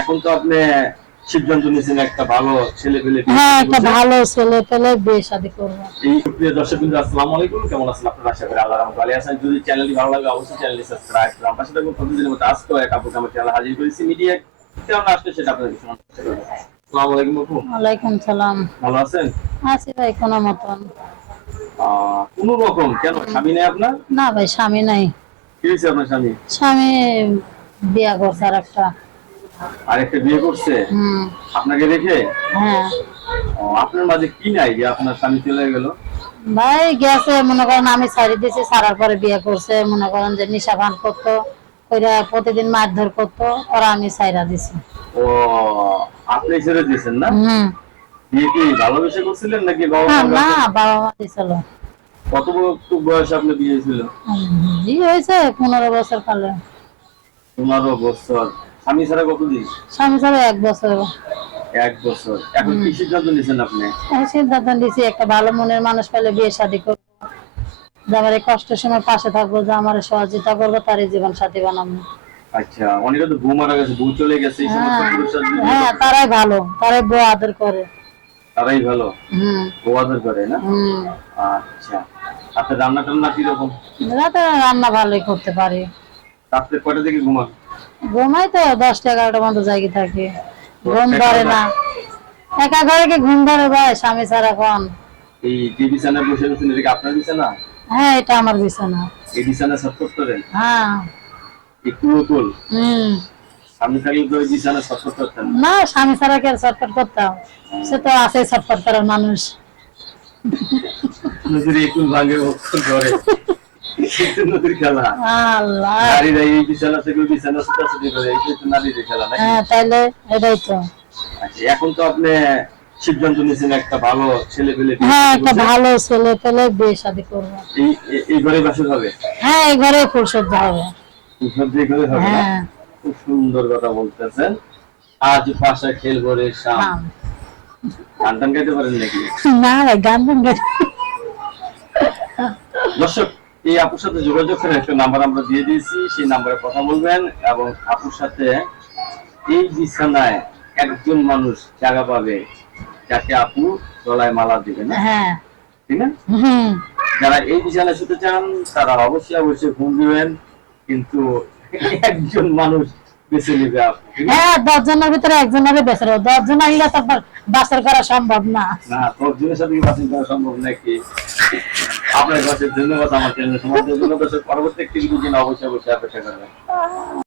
এখন তো আপনি সিদ্ধান্ত নিয়েছেন একটা ভালো ছেলে পেলে হ্যাঁ একটা ভালো ছেলে পেলে বিয়ে শাদী করব। এই প্রিয় দর্শক বিন্দু আসসালামু আলাইকুম। কেমন আছেন আপনারা? আশা করি আল্লাহ রহমত আছেন। যদি চ্যানেলটি ভালো লাগে অবশ্যই চ্যানেলটি সাবস্ক্রাইব করুন। থাকুন প্রতিদিনের মতো। এক আপুকে আমার চ্যানেল হাজির করেছি মিডিয়া কেমন সেটা আপনাদের শোনার চেষ্টা করব আসসালামু আলাইকুম আপু। ওয়ালাইকুম সালাম। ভালো আছেন? আছি ভাই কোনো মতন। কোনো রকম। কেন স্বামী নেই আপনার? না ভাই স্বামী নাই। কি হয়েছে আপনার স্বামী? স্বামী বিয়া করছে আর একটা আর একটা বিয়ে করছে? আপনাকে রেখে হ্যাঁ। আপনার মাঝে কি নাই যে আপনার স্বামী চলে গেল? ভাই গেছে মনে করেন আমি ছাড়ি দিয়েছি ছাড়ার পরে বিয়ে করছে মনে করেন যে নিশা পান করতো কইরা প্রতিদিন মারধর করতো ওরা আমি ছাইরা দিছি। ও আপনি ছেড়ে দিয়েছেন না? বিয়ে কি ভালোবেসে করছিলেন নাকি বাবা না বাবা মা দিছিল। কত বয়সে আপনি বিয়ে ছিল জি হয়েছে পনেরো বছর কালে। পনেরো বছর। স্বামী ছাড়া কতদিন স্বামী ছাড়া এক বছর। এক বছর। এখন কি সিদ্ধান্ত নিয়েছেন আপনি? সিদ্ধান্ত নিয়েছি একটা ভালো মনের মানুষ পেলে বিয়ে শাদী করব। যে আমার এই কষ্টের সময় পাশে থাকব যে আমার সহযোগিতা করব তারই জীবন সাথী বানাবো। আচ্ছা অনেকে তো বউ মারা গেছে বউ চলে গেছে হ্যাঁ হ্যাঁ তারাই ভালো তারাই বউ আদর করে। তারাই ভালো? হম। বউ আদর করে না? আচ্ছা আপনার রান্না টান্না কীরকম রান্না ভালোই করতে পারি। রাত্রে কয়টা থেকে ঘুমান? ঘুমাই তো দশটা এগারোটা মতো জায়গা থাকি। ঘুম ধরে না। একা ঘরে কি ঘুম ধরে ভাই স্বামী ছাড়া কোন? এই যে বিছানায় বসে রয়েছেন এটা কি আপনার বিছানা? হ্যাঁ এটা আমার বিছানা। এই বিছানা ছটফট করেন? হ্যাঁ। একটু নতুন হম। সামনে থাকলে তো বিছানা ছটফট করতেন। না। না স্বামী ছাড়া কি আর ছটফট করতাম? সে তো আছে ছটফট করার মানুষ। একটু ভাঙে নদীর খেলা। আল্লাহ। নারীরা এই বিছানা থেকে ওই বিছানা ছুটাছুটি করে এই তো নারীদের খেলা নাকি? হ্যাঁ তাইলে এটাই তো। আচ্ছা, এখন তো আপনি সিদ্ধান্ত নিয়েছেন একটা ভালো ছেলে পেলে হ্যাঁ একটা ভালো ছেলে পেলে বিয়ে শাদী করব। এই এই- এই ঘরে বাসর হবে? হ্যাঁ এই ঘরে ফুল হবে। সবজি ঘরে হবে হ্যাঁ। খুব সুন্দর কথা বলতেছেন। আজ পাশা খেলব রে শাম। গান টান গাইতে পারেন নাকি? না গান দর্শক এই আপুর সাথে যোগাযোগ করে একটা নাম্বার আমরা দিয়ে দিয়েছি সেই নাম্বারে কথা বলবেন এবং আপুর সাথে এই বিছানায় একজন মানুষ জায়গা পাবে যাকে আপু গলায় মালা দিবে না? হ্যাঁ। ঠিক না? যারা এই বিছানায় শুতে চান তারা অবশ্যই অবশ্যই ঘুম দিবেন কিন্তু একজন মানুষ বেছে নিবে আপু হ্যাঁ দশ জনের ভিতরে একজনের রো দশ জন বাসর করা সম্ভব না। না জনের সাথে করা সম্ভব নাকি? আপনার কাছে ধন্যবাদ আমার চ্যানেল সমাজের জন্য দর্শক পরবর্তী একটি ভিডিও জন্য অবশ্যই অবশ্যই অপেক্ষা করবেন।